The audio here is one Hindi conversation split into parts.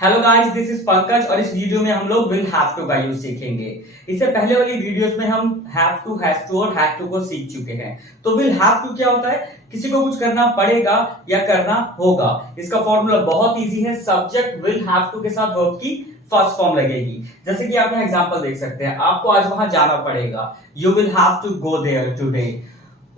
Hello guys, this is Pankaj और इस वीडियो में हम लोग विल हैव टू का यूज सीखेंगे। इससे पहले वाली वीडियोस में हम हैव टू, हैज टू और हैड टू को सीख चुके हैं। तो विल हैव टू क्या होता है? किसी को कुछ करना पड़ेगा या करना होगा। इसका फॉर्मूला बहुत इजी है। सब्जेक्ट विल हैव टू के साथ वर्ब की फर्स्ट फॉर्म लगेगी। जैसे कि आप यहाँ एग्जांपल देख सकते हैं, आपको आज वहां जाना पड़ेगा। You will have to go there today.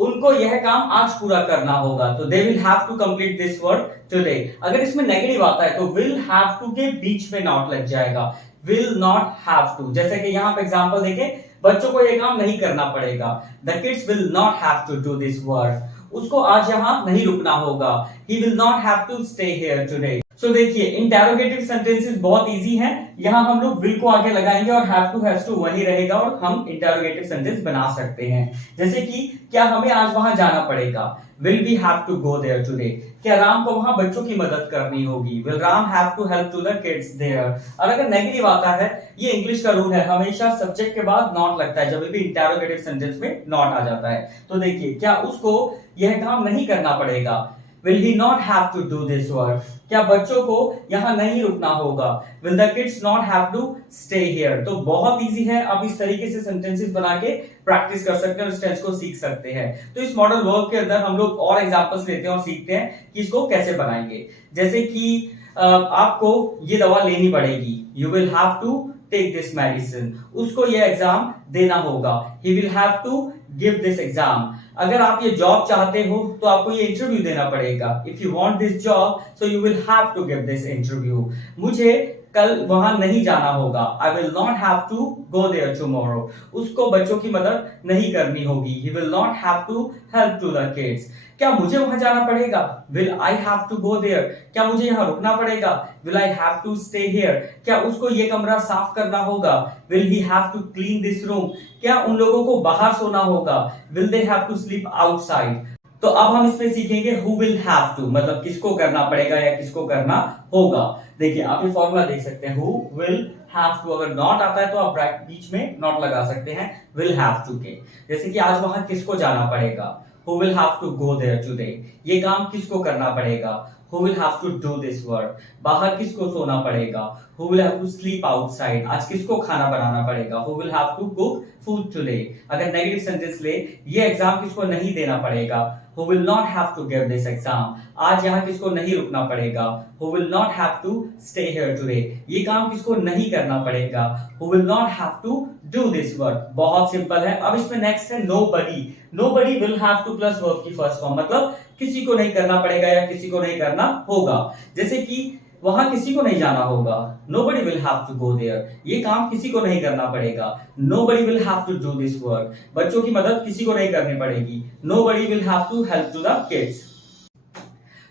उनको यह काम आज पूरा करना होगा, तो they will have to complete this work today. अगर इसमें नेगेटिव आता है तो विल हैव टू के बीच में नॉट लग जाएगा, विल नॉट हैव टू। जैसे कि यहाँ पे एग्जांपल देखें, बच्चों को यह काम नहीं करना पड़ेगा। The kids will not have to do this work. उसको आज यहाँ नहीं रुकना होगा। He will not have to stay here today. So देखिए, इंटेरोगेटिव सेंटेंसेस बहुत इजी हैं। यहाँ हम लोग विल को आगे लगाएंगे और हैव टू, हैज टू वही रहेगा और हम इंटेरोगेटिव सेंटेंस बना सकते हैं। जैसे कि क्या हमें आज वहां जाना पड़ेगा? Will we have to go there today. क्या राम को वहां बच्चों की मदद करनी होगी? Will Ram have to help to the kids there. और अगर नेगेटिव आता है, ये इंग्लिश का रूल है, हमेशा सब्जेक्ट के बाद नॉट लगता है जब भी इंटेरोगेटिव सेंटेंस में नॉट आ जाता है। तो देखिए, क्या उसको यह काम नहीं करना पड़ेगा? Will he not have to do this work? क्या बच्चों को यहाँ नहीं रुकना होगा? Will the kids not have to stay here? तो बहुत इजी है, आप इस तरीके से सेंटेंसेस बना के प्रैक्टिस कर सकते हैं और इस टेंस को सीख सकते हैं। तो इस मॉडल वर्ब के अंदर हम लोग और एग्जांपल्स लेते हैं और सीखते हैं कि इसको कैसे बनाएंगे। जैसे कि आपको ये दवा लेनी पड़ेगी। You will have to take this medicine. उसको ये एग्जाम देना होगा। He will have to give this exam. अगर आप ये जॉब चाहते हो तो आपको ये इंटरव्यू देना पड़ेगा। If you want this job, so you will have to give this interview. मुझे कल वहां नहीं जाना होगा। I will not have to go there tomorrow. उसको बच्चों की मदद नहीं करनी होगी। He will not have to help to the kids. क्या मुझे वहां जाना पड़ेगा? Will I have to go there? क्या मुझे यहाँ रुकना पड़ेगा? Will I have to stay here? क्या उसको ये कमरा साफ करना होगा? Will he have to clean this room? क्या उन लोगों को बाहर सोना होगा? Will they have to sleep outside? तो अब हम इसमें सीखेंगे who will have to, मतलब किसको करना पड़ेगा या किसको करना होगा। देखिए, आप ये फॉर्मूला देख सकते हैं, who will have to। अगर नॉट आता है तो आप ब्रैकेट बीच में नॉट लगा सकते हैं will have to के। जैसे कि आज वहां किसको जाना पड़ेगा? Who will have to go there today? ये काम किसको करना पड़ेगा? Who will have to do this work? बाहर किसको सोना पड़ेगा? Who will have to sleep outside? आज किसको खाना बनाना पड़ेगा? Who will have to cook food today? अगर नेगेटिव सेंटेंस ले, ये एग्जाम किसको नहीं देना पड़ेगा? Who will not have to give this exam? आज यहाँ किसको नहीं रुकना पड़ेगा? Who will not have to stay here today? ये काम किसको नहीं करना पड़ेगा? Who will not have to do this work? बहुत सिंपल है। अब इसमें नेक्स्ट है nobody. Nobody will have to plus verb की फर्स्ट फॉर्म, मतलब किसी को नहीं करना पड़ेगा या किसी को नहीं करना होगा। जैसे कि वहां किसी को नहीं जाना होगा। Nobody will have to go there. ये काम किसी को नहीं करना पड़ेगा। Nobody will have to do this work. बच्चों की मदद किसी को नहीं करनी पड़ेगी। Nobody will have to help to the kids.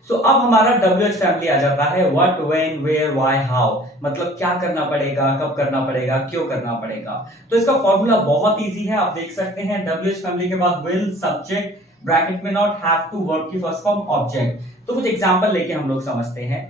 So अब हमारा WH फैमिली आ जाता है what, when, where, why, how। मतलब क्या करना पड़ेगा, कब करना पड़ेगा, क्यों करना पड़ेगा। तो इसका फॉर्मूला बहुत इजी है, आप देख सकते हैं। WH फैमिली के बाद will, सब्जेक्ट, ब्रैकेट में नॉट, हैव टू, वर्ब की फर्स्ट फॉर्म, ऑब्जेक्ट। तो कुछ एग्जांपल लेके हम लोग समझते हैं।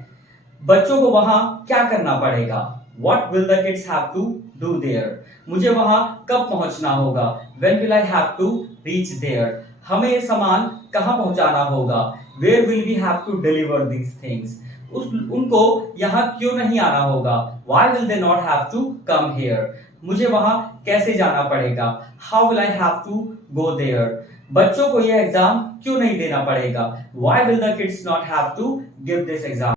बच्चों को वहां क्या करना पड़ेगा? What will the kids have to do there? मुझे वहां कब पहुंचना होगा? When will I have to reach there? हमें ये सामान कहां पहुंचाना होगा? Where will we have to deliver these things? उनको यहाँ क्यों नहीं आना होगा? Why will they not have to come here? मुझे वहां कैसे जाना पड़ेगा? How will I have to go there? बच्चों को यह एग्जाम क्यों नहीं देना पड़ेगा? Why will the kids not have to give this exam?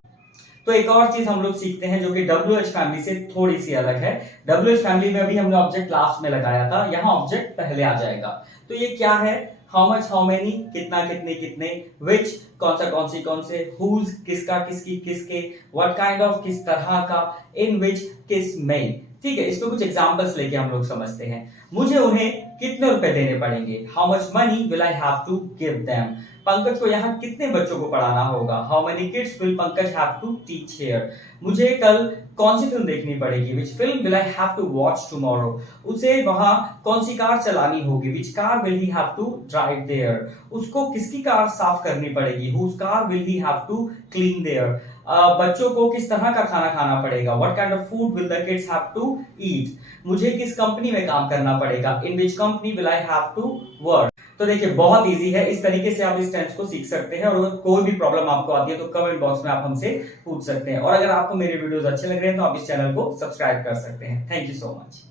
तो एक और चीज हम लोग सीखते हैं जो कि WH फैमिली से थोड़ी सी अलग है। WH फैमिली में भी हमने ऑब्जेक्ट लास्ट में लगाया था, यहाँ ऑब्जेक्ट पहले आ जाएगा। तो ये क्या है? हाउ मच, हाउ मेनी, कितना, कितने, कितने, विच, कौन सा, कौन सी, कौन से, हुज, किसका, किसकी, किसके, व्हाट काइंड ऑफ, किस तरह का, इन विच, किस में। ठीक है, इसको कुछ एग्जांपल्स लेके हम लोग समझते हैं। मुझे उन्हें कितने रुपए देने पड़ेंगे? How much money will I have to give them? Pankaj को यहाँ कितने बच्चों को पढ़ाना होगा? How many kids will Pankaj have to teach here? मुझे कल कौन सी फिल्म देखनी पड़ेगी? Which film will I have to watch tomorrow? उसे वहां कौन सी कार चलानी होगी? Which car will he have to drive there? उसको किसकी कार साफ करनी पड़ेगी? Whose car will he have to clean there? बच्चों को किस तरह का खाना खाना पड़ेगा? What kind of food will the kids have to eat? मुझे किस कंपनी में काम करना पड़ेगा? In which company will I have to work? तो देखिए बहुत इजी है, इस तरीके से आप इस टेंस को सीख सकते हैं। और कोई भी प्रॉब्लम आपको आती है तो कमेंट बॉक्स में आप हमसे पूछ सकते हैं। और अगर आपको मेरे वीडियोस अच्छे लग रहे हैं तो आप इस चैनल को सब्सक्राइब कर सकते हैं। Thank you so much.